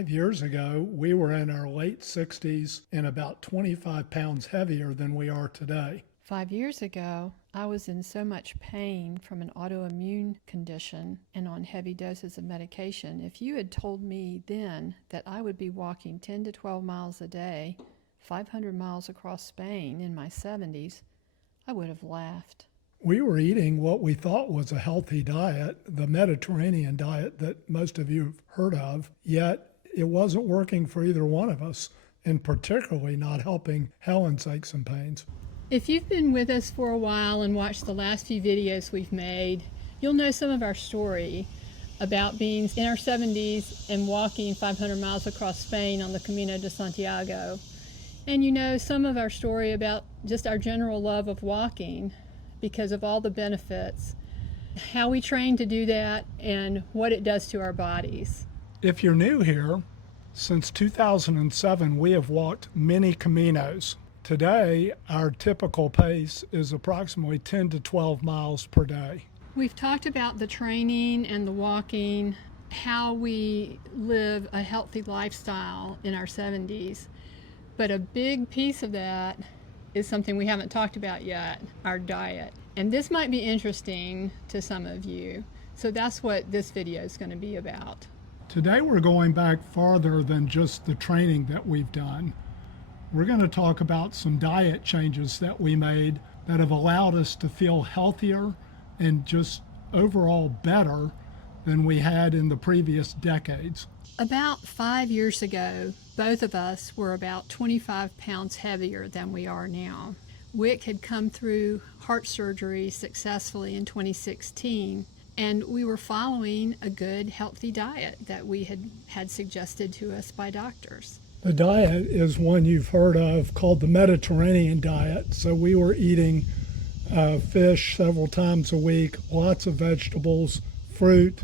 5 years ago, we were in our late 60s and about 25 pounds heavier than we are today. 5 years ago, I was in so much pain from an autoimmune condition and on heavy doses of medication. If you had told me then that I would be walking 10 to 12 miles a day, 500 miles across Spain in my 70s, I would have laughed. We were eating what we thought was a healthy diet, the Mediterranean diet that most of you have heard of, yet it wasn't working for either one of us, and particularly not helping Helen's aches and pains. If you've been with us for a while and watched the last few videos we've made, you'll know some of our story about being in our 70s and walking 500 miles across Spain on the Camino de Santiago. And you know some of our story about just our general love of walking because of all the benefits, how we train to do that, and what it does to our bodies. If you're new here, since 2007 we have walked many Caminos. Today, our typical pace is approximately 10 to 12 miles per day. We've talked about the training and the walking, how we live a healthy lifestyle in our 70s, but a big piece of that is something we haven't talked about yet, our diet. And this might be interesting to some of you, so that's what this video is going to be about. Today we're going back farther than just the training that we've done. We're going to talk about some diet changes that we made that have allowed us to feel healthier and just overall better than we had in the previous decades. About 5 years ago, both of us were about 25 pounds heavier than we are now. Wick had come through heart surgery successfully in 2016, and we were following a good, healthy diet that we had suggested to us by doctors. The diet is one you've heard of called the Mediterranean diet. So we were eating fish several times a week, lots of vegetables, fruit,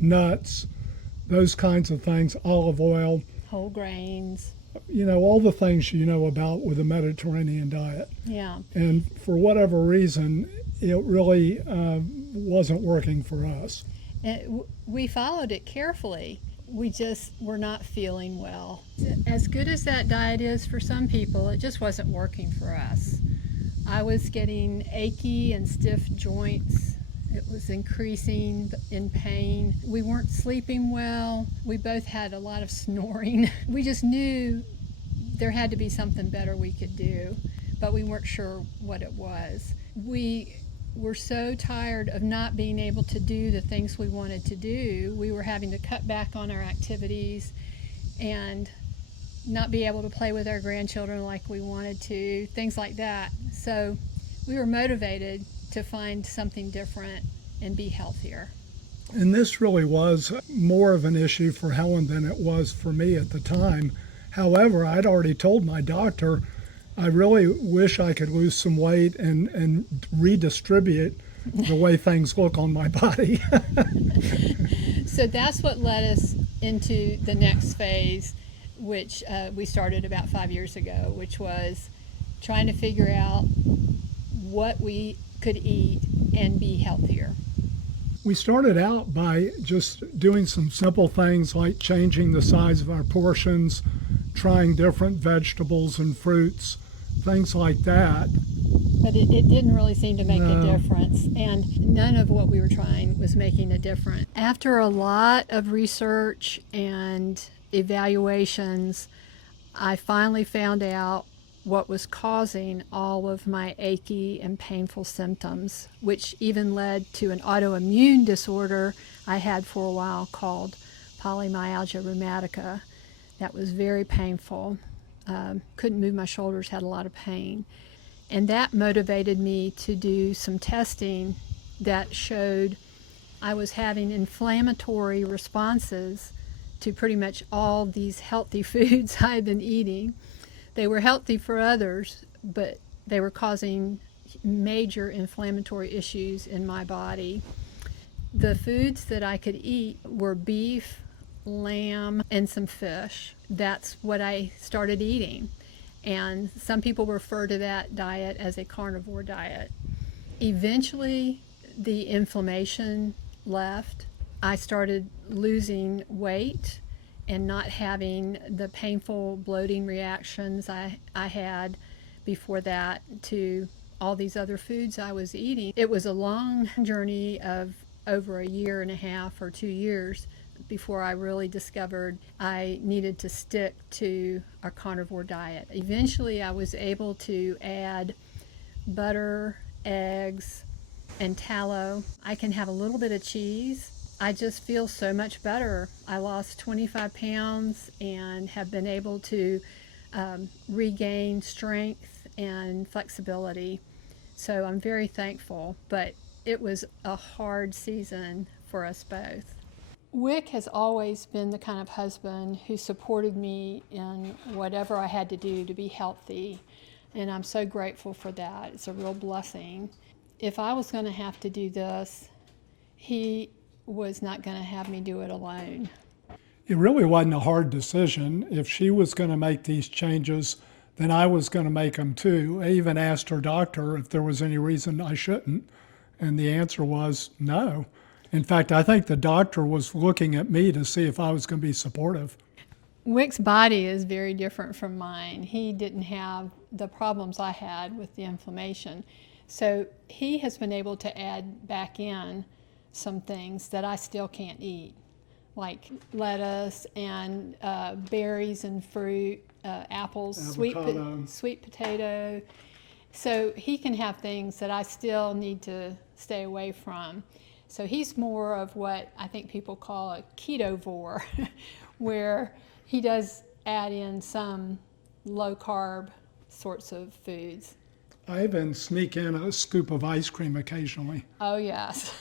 nuts, those kinds of things, olive oil. Whole grains. You know, all the things you know about with the Mediterranean diet. Yeah. And for whatever reason, it really wasn't working for us. We followed it carefully. We just were not feeling well. As good as that diet is for some people, it just wasn't working for us. I was getting achy and stiff joints. It was increasing in pain. We weren't sleeping well. We both had a lot of snoring. We just knew there had to be something better we could do, but we weren't sure what it was. We were so tired of not being able to do the things we wanted to do. We were having to cut back on our activities and not be able to play with our grandchildren like we wanted to, things like that. So we were motivated to find something different and be healthier. And this really was more of an issue for Helen than it was for me at the time. However, I'd already told my doctor I really wish I could lose some weight and redistribute the way things look on my body. So that's what led us into the next phase, which we started about 5 years ago, which was trying to figure out what we could eat and be healthier. We started out by just doing some simple things like changing the size of our portions, trying different vegetables and fruits, things like that. But it didn't really seem to make a difference, and none of what we were trying was making a difference. After a lot of research and evaluations, I finally found out what was causing all of my achy and painful symptoms, which even led to an autoimmune disorder I had for a while called polymyalgia rheumatica. That was very painful. Couldn't move my shoulders, had a lot of pain. And that motivated me to do some testing that showed I was having inflammatory responses to pretty much all these healthy foods I'd been eating. They were healthy for others, but they were causing major inflammatory issues in my body. The foods that I could eat were beef, lamb, and some fish. That's what I started eating. And some people refer to that diet as a carnivore diet. Eventually, the inflammation left. I started losing weight and not having the painful bloating reactions I had before that to all these other foods I was eating. It was a long journey of over a year and a half or 2 years before I really discovered I needed to stick to a carnivore diet. Eventually, I was able to add butter, eggs, and tallow. I can have a little bit of cheese. I just feel so much better. I lost 25 pounds and have been able to regain strength and flexibility. So I'm very thankful, but it was a hard season for us both. Wick has always been the kind of husband who supported me in whatever I had to do to be healthy, and I'm so grateful for that. It's a real blessing. If I was going to have to do this, he was not going to have me do it alone. It really wasn't a hard decision. If she was going to make these changes, then I was going to make them too. I even asked her doctor if there was any reason I shouldn't, and the answer was no. In fact, I think the doctor was looking at me to see if I was going to be supportive. Wick's body is very different from mine. He didn't have the problems I had with the inflammation. So he has been able to add back in some things that I still can't eat, like lettuce and berries and fruit, apples, sweet potato. So he can have things that I still need to stay away from. So he's more of what I think people call a ketovore, where he does add in some low-carb sorts of foods. I even sneak in a scoop of ice cream occasionally. Oh, yes.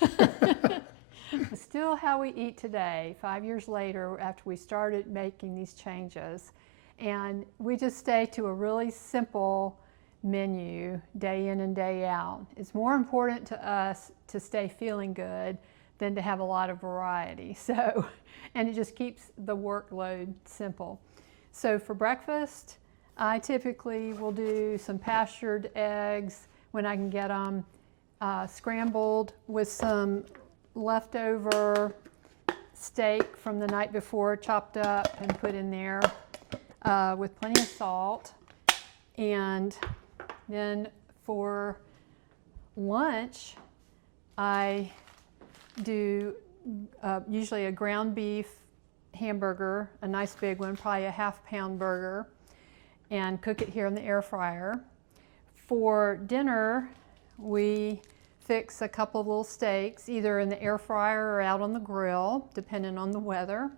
Still how we eat today, 5 years later, after we started making these changes. And we just stay to a really simple menu day in and day out. It's more important to us to stay feeling good than to have a lot of variety. So, and it just keeps the workload simple. So for breakfast, I typically will do some pastured eggs when I can get them, scrambled with some leftover steak from the night before, chopped up and put in there with plenty of salt. And then for lunch, I do usually a ground beef hamburger, a nice big one, probably a half-pound burger, and cook it here in the air fryer. For dinner, we fix a couple of little steaks, either in the air fryer or out on the grill, depending on the weather.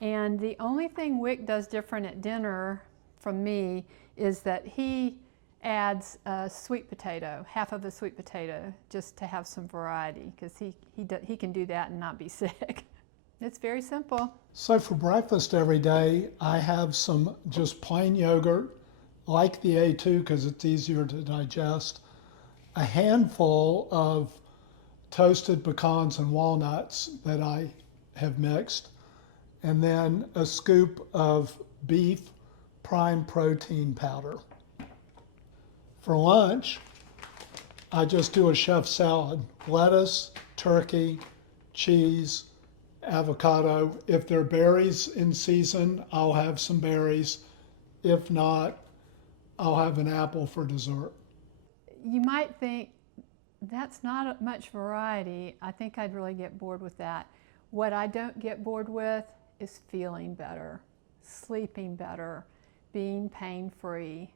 And the only thing Wick does different at dinner from me is that he adds a sweet potato, half of a sweet potato, just to have some variety, because he can do that and not be sick. It's very simple. So for breakfast every day, I have some just plain yogurt, like the A2 because it's easier to digest, a handful of toasted pecans and walnuts that I have mixed, and then a scoop of beef prime protein powder. For lunch, I just do a chef salad, lettuce, turkey, cheese, avocado. If there are berries in season, I'll have some berries. If not, I'll have an apple for dessert. You might think that's not much variety. I think I'd really get bored with that. What I don't get bored with is feeling better, sleeping better, being pain-free.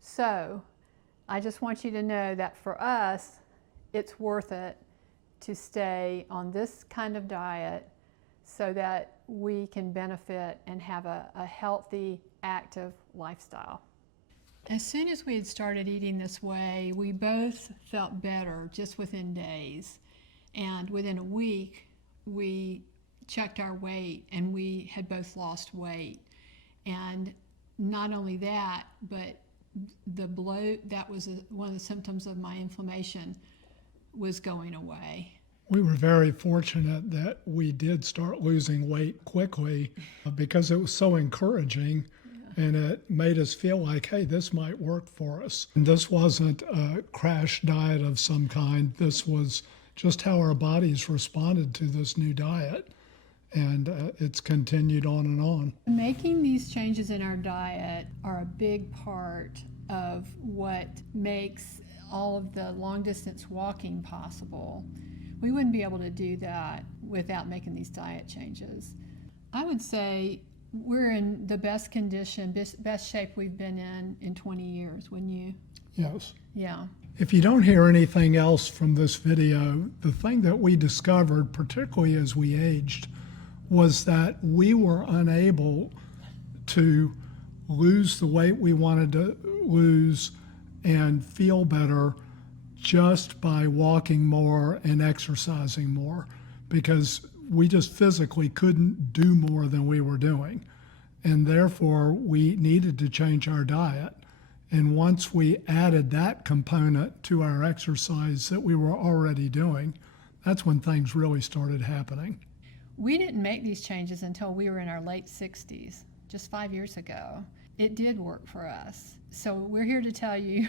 So I just want you to know that for us, it's worth it to stay on this kind of diet so that we can benefit and have a healthy, active lifestyle. As soon as we had started eating this way, we both felt better just within days. And within a week, we checked our weight and we had both lost weight. And not only that, but the bloat that was one of the symptoms of my inflammation was going away. We were very fortunate that we did start losing weight quickly because it was so encouraging, and it made us feel like, hey, this might work for us. And this wasn't a crash diet of some kind. This was just how our bodies responded to this new diet. and it's continued on and on. Making these changes in our diet are a big part of what makes all of the long distance walking possible. We wouldn't be able to do that without making these diet changes. I would say we're in the best condition, best shape we've been in 20 years, wouldn't you? Yes. Yeah. If you don't hear anything else from this video, the thing that we discovered, particularly as we aged, was that we were unable to lose the weight we wanted to lose and feel better just by walking more and exercising more, because we just physically couldn't do more than we were doing. And therefore, we needed to change our diet. And once we added that component to our exercise that we were already doing, that's when things really started happening. We didn't make these changes until we were in our late 60s, just 5 years ago. It did work for us. So we're here to tell you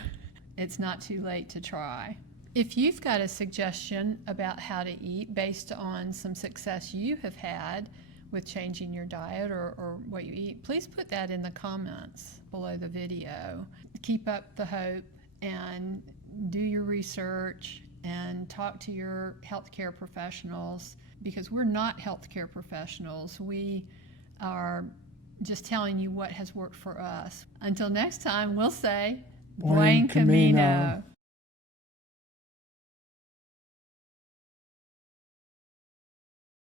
it's not too late to try. If you've got a suggestion about how to eat based on some success you have had with changing your diet or what you eat, please put that in the comments below the video. Keep up the hope and do your research and talk to your healthcare professionals, because we're not healthcare professionals. We are just telling you what has worked for us. Until next time, we'll say, Buen Camino.